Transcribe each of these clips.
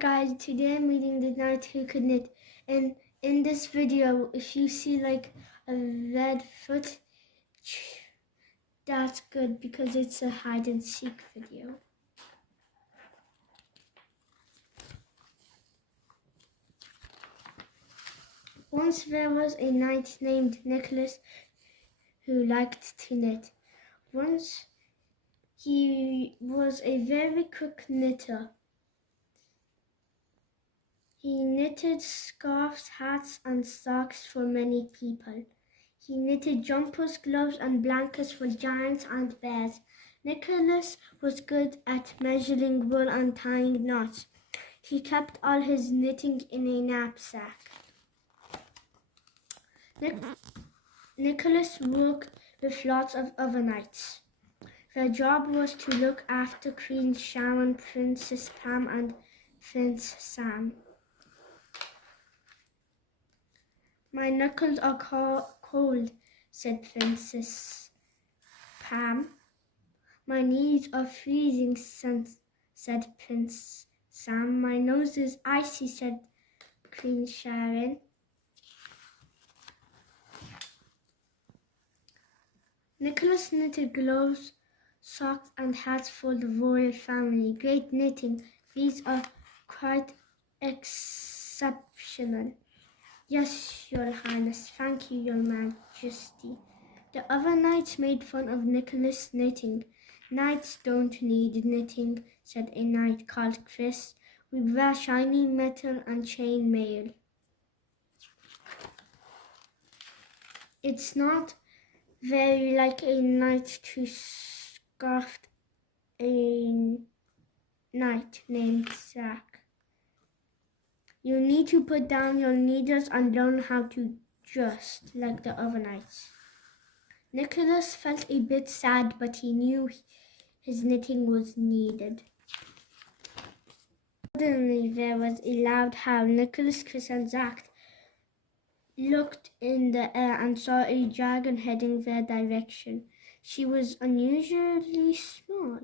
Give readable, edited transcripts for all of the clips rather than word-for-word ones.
Guys, today I'm reading The Knight Who Could Knit, and in this video, if you see like a red foot, that's good because it's a hide and seek video. Once there was a knight named Nicholas who liked to knit. Once he was a very quick knitter. He knitted scarves, hats, and socks for many people. He knitted jumpers, gloves, and blankets for giants and bears. Nicholas was good at measuring wool and tying knots. He kept all his knitting in a knapsack. Nicholas worked with lots of other knights. Their job was to look after Queen Sharon, Princess Pam, and Prince Sam. "My knuckles are cold," said Princess Pam. "My knees are freezing," said Prince Sam. "My nose is icy," said Queen Sharon. Nicholas knitted gloves, socks, and hats for the royal family. Great knitting. These are quite exceptional. "Yes, Your Highness. Thank you, Your Majesty." The other knights made fun of Nicholas' knitting. "Knights don't need knitting," said a knight called Chris. "We wear shiny metal and chain mail. It's not very like a knight to scoff a knight named Zach. You need to put down your needles and learn how to just like the other knights." Nicholas felt a bit sad, but he knew his knitting was needed. Suddenly there was a loud howl. Nicholas, Chris, and Zach looked in the air and saw a dragon heading their direction. She was unusually small.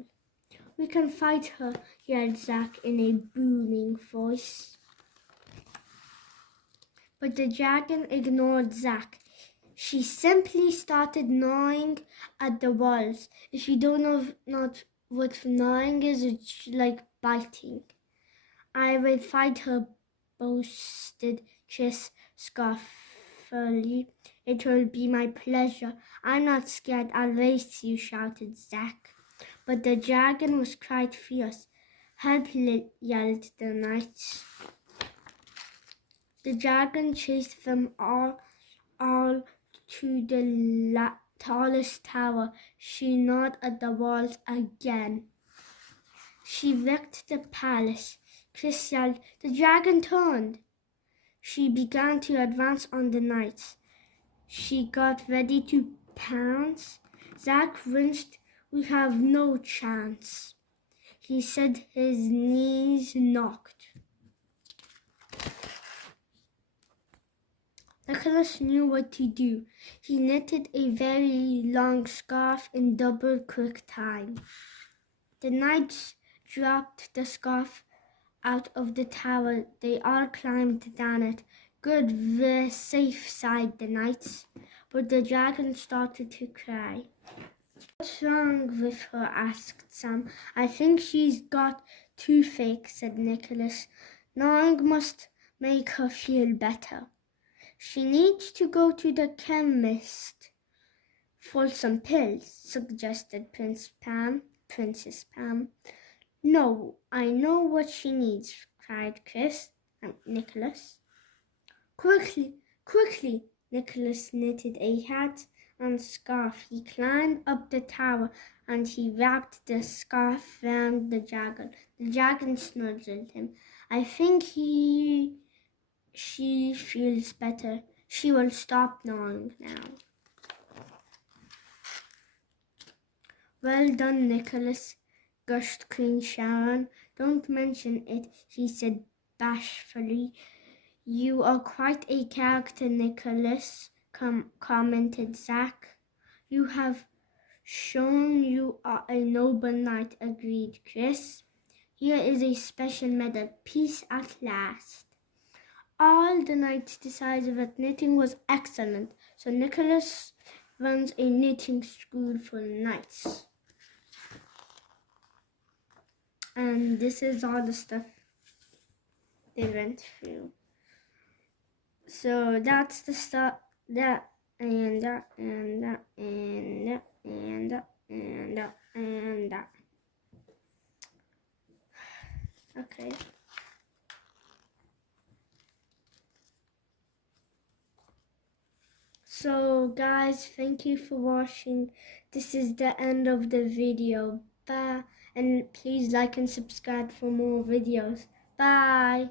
"We can fight her," yelled Zach in a booming voice. But the dragon ignored Zach. She simply started gnawing at the walls. If you don't know what gnawing is, it's like biting. "I will fight her," boasted Chris scornfully. "It will be my pleasure." "I'm not scared. I'll race you," shouted Zach. But the dragon was quite fierce. "Help!" yelled the knights. The dragon chased them all to the tallest tower. She gnawed at the walls again. She wrecked the palace. Chris yelled, "The dragon turned!" She began to advance on the knights. She got ready to pounce. Zach winced. "We have no chance," he said, his knees knocked. Nicholas knew what to do. He knitted a very long scarf in double quick time. The knights dropped the scarf out of the tower. They all climbed down it. "Good, we're safe," sighed the knights. But the dragon started to cry. "What's wrong with her?" asked Sam. "I think she's got toothache," said Nicholas. "Gnawing must make her feel better." "She needs to go to the chemist for some pills," suggested Princess Pam. "No, I know what she needs," cried Chris and Nicholas. Quickly! Nicholas knitted a hat and scarf. He climbed up the tower and he wrapped the scarf round the dragon. The dragon snuggled him. "I think she feels better. She will stop gnawing now." "Well done, Nicholas," gushed Queen Sharon. "Don't mention it," he said bashfully. "You are quite a character, Nicholas," commented Zach. "You have shown you are a noble knight," agreed Chris. Here is a special medal. Peace at last. All the knights decided that knitting was excellent, so Nicholas runs a knitting school for knights. And this is all the stuff they went through. So that's the stuff that and that and that and that and that and that and that. Okay. So guys, thank you for watching. This is the end of the video. Bye. And please like and subscribe for more videos. Bye.